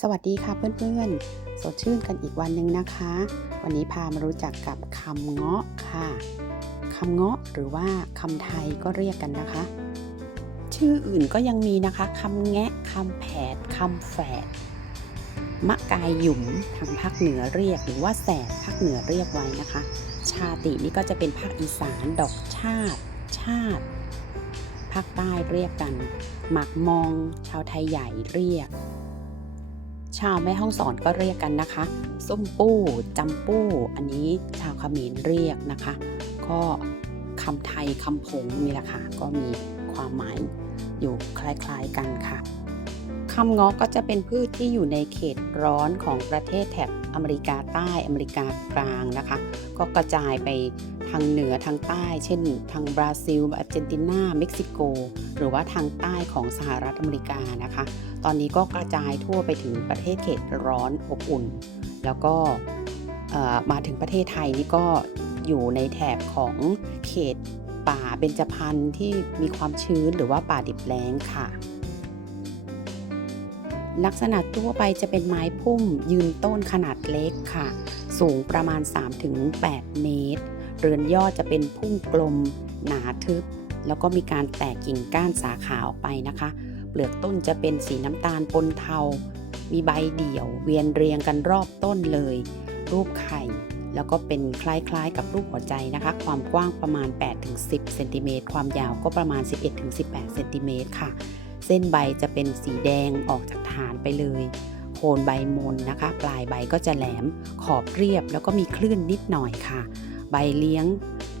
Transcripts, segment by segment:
สวัสดีค่ะเพื่อนๆ สดชื่นกันอีกวันหนึ่งนะคะ วันนี้พามารู้จักกับคำเงาะค่ะคำเงาะหรือว่าคำไทยก็เรียกกันนะคะ ชื่ออื่นก็ยังมีนะคะคำแงะคำแผดคำแฝดมะกายหยุมทางภาคเหนือเรียกหรือว่าแสดภาคเหนือเรียกไว้นะคะ ชาตินี่ก็จะเป็นภาคอีสานดอกชาติ ชาติภาคใต้เรียกกัน หมักมอง ชาวไทยใหญ่เรียก ชาวแม่ห้องสอนก็เรียกกันนะคะ ส้มปู้จำปู้ อันนี้ชาวขมรเรียกนะคะ ก็คำไทยคำผงนี่แหละค่ะก็มีความหมายอยู่คล้ายๆกันค่ะคำงาะก็จะเป็นพืชที่อยู่ในเขตร้อนของประเทศแถบ อเมริกาใต้อเมริกากลางนะคะ ก็กระจายไปทางเหนือทางใต้ เช่น ทางบราซิลอาร์เจนตินาเม็กซิโก หรือว่าทางใต้ของสหรัฐอเมริกานะคะ ตอนนี้ก็กระจายทั่วไปถึงประเทศเขตร้อนอบอุ่น แล้วก็มาถึงประเทศไทยนี่ก็อยู่ในแถบของเขตป่าเบญจพรรณที่มีความชื้นหรือว่าป่าดิบแล้งค่ะ ลักษณะทั่วไปจะเป็นไม้พุ่มยืนต้นขนาดเล็กค่ะ สูงประมาณ 3-8 เมตร เรือนยอดจะเป็นพุ่มกลม หนาทึบ แล้วก็มีการแตกกิ่งก้านสาขาออกไปนะคะ เปลือกต้นจะเป็นสีน้ำตาลปนเทา มีใบเดี่ยว เวียนเรียงกันรอบต้นเลย รูปไข่ แล้วก็เป็นคล้ายๆ กับรูปหัวใจนะคะ ความกว้างประมาณ 8-10 เซนติเมตร ความยาวก็ประมาณ 11-18 เซนติเมตรค่ะ เส้นใบจะเป็นสีแดงออกจากฐานไปเลย โคนใบมนนะคะ ปลายใบก็จะแหลมขอบเรียบแล้วก็มีคลื่นนิดหน่อยค่ะ ใบเลี้ยง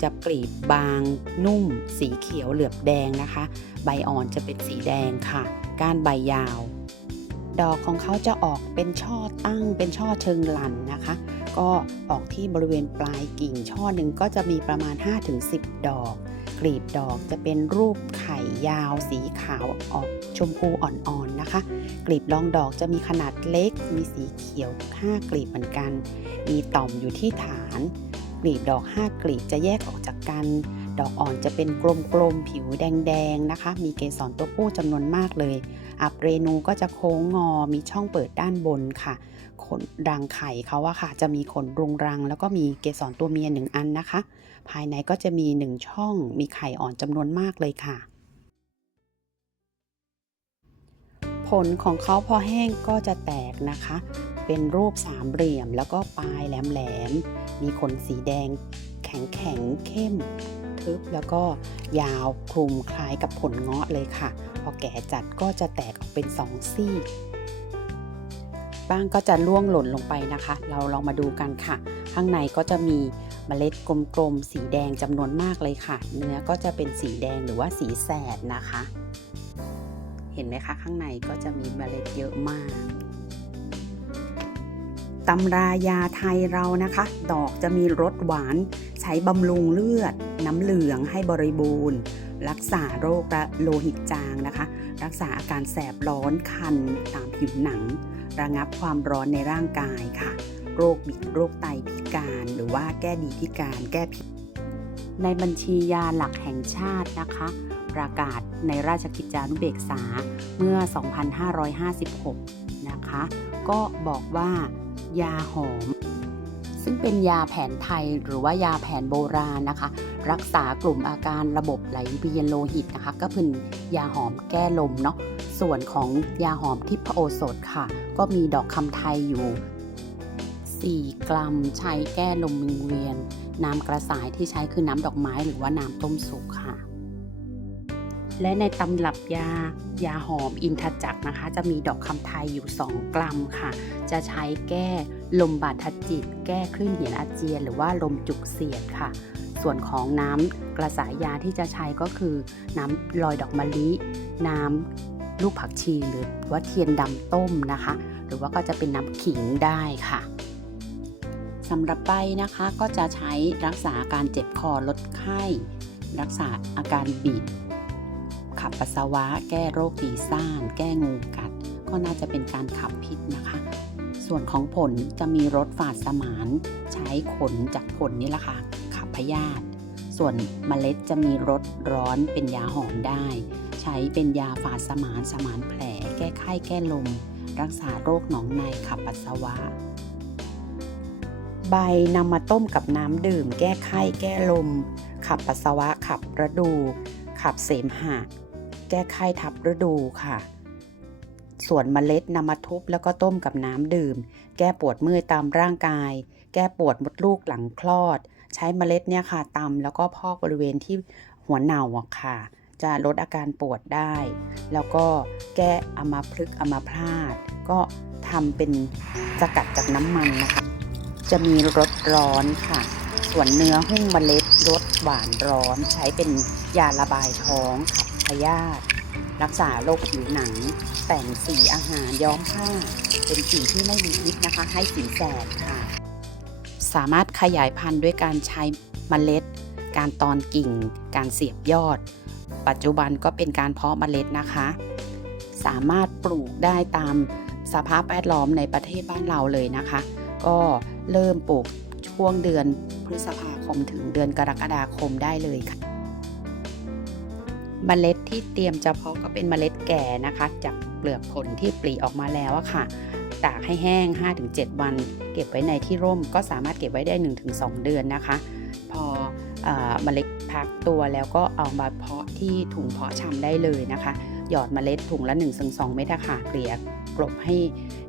จะกรีบบาง นุ่ม สีเขียวเหลือบแดงนะคะ ใบอ่อนจะเป็นสีแดงค่ะ ก้านใบยาว ดอกของเขาจะออกเป็นช่อตั้งเป็นช่อเชิงหลันนะคะ ก็ออกที่บริเวณปลายกิ่งช่อหนึ่งก็จะมีประมาณ 5-10 ดอก กลีบดอกจะเป็นรูปไข่ยาวสีขาวออกชมพูอ่อนๆนะคะ กลีบรองดอกจะมีขนาดเล็ก มีสีเขียว5กลีบเหมือนกัน มีต่อมอยู่ที่ฐาน กลีบดอก 5 กลีบจะแยกออกจากกัน ดอกอ่อนจะเป็นกลมๆ ผิวแดงๆ นะคะ มีเกสรตัวผู้จำนวนมากเลย อับเรนูก็จะโค้งงอ มีช่องเปิดด้านบนค่ะ ขนรังไข่เขาอะค่ะ จะมีขนรุงรัง แล้วก็มีเกสรตัวเมียหนึ่งอันนะคะ ภายในก็จะมีหนึ่งช่อง มีไข่อ่อนจำนวนมากเลยค่ะ ผลของเขาพอแห้งก็จะแตกนะคะ เป็นรูปสามเหลี่ยม แล้วก็ปลายแหลมๆ มีขนสีแดงแข็งแข็งๆเข้ม ทึบแล้วก็ยาวคลุมคล้ายกับผลเงาะเลยค่ะ พอแก่จัดก็จะแตกออกเป็นสองซี่บ้างก็จะล่วงหล่นลงไปนะคะ เราลองมาดูกันค่ะ ข้างในก็จะมีเมล็ดกลมๆสีแดงจำนวนมากเลยค่ะ เนื้อก็จะเป็นสีแดงหรือว่าสีแสดนะคะ เห็นไหมคะ ข้างในก็จะมีเมล็ดเยอะมาก ตำรายาไทยเรานะคะ ดอกจะมีรสหวาน ใช้บำรุงเลือด น้ำเหลืองให้บริบูรณ์ รักษาโรคโลหิตจางนะคะ รักษาอาการแสบร้อนคันตามผิวหนัง ระงับความร้อนในร่างกายค่ะ โรคบิดโรคไตพิการ หรือว่าแก้ดีพิการแก้พิษในบัญชียาหลักแห่งชาตินะคะ ประกาศในราชกิจจานุเบกษาเมื่อ 2556 นะคะ ก็บอกว่า ยาหอม ซึ่งเป็นยาแผนไทยหรือว่ายาแผนโบราณนะคะ รักษากลุ่มอาการระบบไหลเวียนโลหิตนะคะ ก็เป็นยาหอมแก้ลมเนาะส่วนของยาหอมทิพโอสถค่ะ ก็มีดอกคำไทยอยู่4กรัมใช้แก้ลมวิงเวียน น้ำกระสายที่ใช้คือน้ำดอกไม้หรือว่าน้ำต้มสุกค่ะ และในตำรับยายาหอมอินทจักรนะคะ จะมีดอกคำไทยอยู่ 2 กรัมค่ะ จะใช้แก้ลมบาดทจิต แก้คลื่นเหียนอาเจียน หรือว่าลมจุกเสียดค่ะ ส่วนของน้ำกระสายยาที่จะใช้ก็คือ น้ำลอยดอกมะลิ น้ำลูกผักชีหรือว่าเทียนดำต้มนะคะ หรือว่าก็จะเป็นน้ำขิงได้ค่ะสำหรับใบนะคะก็จะใช้รักษาอาการเจ็บคอลดไข้ รักษาอาการบิด ขับปัสสาวะ แก้โรคปีซ่าน แก้งูกัด ก็น่าจะเป็นการขับพิษนะคะ ส่วนของผลจะมีรสฝาดสมาน ใช้ขนจากผลนี่แหละค่ะ ขับพยาธิส่วนเมล็ดจะมีรสร้อนเป็นยาหอมได้ ใช้เป็นยาฝาดสมานสมานแผล แก้ไข้แก้ลม รักษาโรคหนองในขับปัสสาวะ ใบนำมาต้มกับน้ำดื่ม แก้ไข้แก้ลม ขับปัสสาวะขับฤดูขับเสมหะ แก้ไข้ทับฤดูค่ะ ส่วนเมล็ดนำมาทุบแล้วก็ต้มกับน้ำดื่ม แก้ปวดเมื่อยตามร่างกาย แก้ปวดมดลูกหลังคลอด ใช้เมล็ดเนี่ยค่ะตำแล้วก็พอกบริเวณที่หัวเน่าค่ะ จะลดอาการปวดได้ แล้วก็แก้อามาพลึกอามาพลาด ก็ทำเป็นสกัดจากน้ำมันนะคะ จะมีรสร้อนค่ะส่วนเนื้อหุ้มเมล็ดรสหวานร้อน ใช้เป็นยาระบายท้องขับ ยาธิรักษาโรคผิวหนัง แต่งสีอาหารย้อมผ้า เป็นสีที่ไม่มีพิษนะคะ ให้สีแสดค่ะ สามารถขยายพันธุ์ด้วยการใช้เมล็ด การตอนกิ่ง การเสียบยอด ปัจจุบันก็เป็นการเพาะเมล็ดนะคะ สามารถปลูกได้ตามสภาพแวดล้อมในประเทศบ้านเราเลยนะคะ ก็เริ่มปลูกช่วงเดือนพฤษภาคมถึงเดือนกรกฎาคมได้เลยค่ะ เมล็ดที่เตรียมจะเพาะก็เป็นเมล็ดแก่นะคะ จากเปลือกผลที่ปลีออกมาแล้วค่ะ ตากให้แห้ง 5-7 วัน เก็บไว้ในที่ร่มก็สามารถเก็บไว้ได้ 1-2 เดือนนะคะพอเออเมล็ดพักตัวแล้วก็เอามาเพาะที่ถุงเพาะชำได้เลยนะคะ หยอดเมล็ดถุงละ 1-2 เม็ดค่ะเกลี่ยกลบให้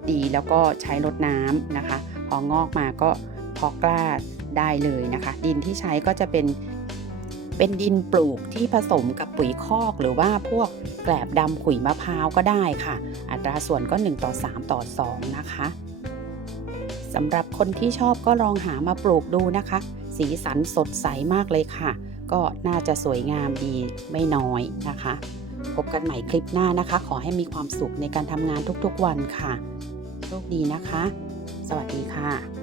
ดีแล้วก็ใช้รดน้ำนะคะ พองอกมาก็เพาะกล้าได้เลยนะคะ ดินที่ใช้ก็จะเป็น เป็นดินปลูกที่ผสมกับปุ๋ยคอกหรือว่าพวกแกลบดำขุยมะพร้าวก็ได้ค่ะ อัตราส่วนก็ 1 ต่อ 3 ต่อ 2 นะคะสำหรับคนที่ชอบก็ลองหามาปลูกดูนะคะ สีสันสดใสมากเลยค่ะ ก็น่าจะสวยงามดีไม่น้อยนะคะ พบกันใหม่คลิปหน้านะคะ ขอให้มีความสุขในการทำงานทุกๆวันค่ะ โชคดีนะคะ สวัสดีค่ะ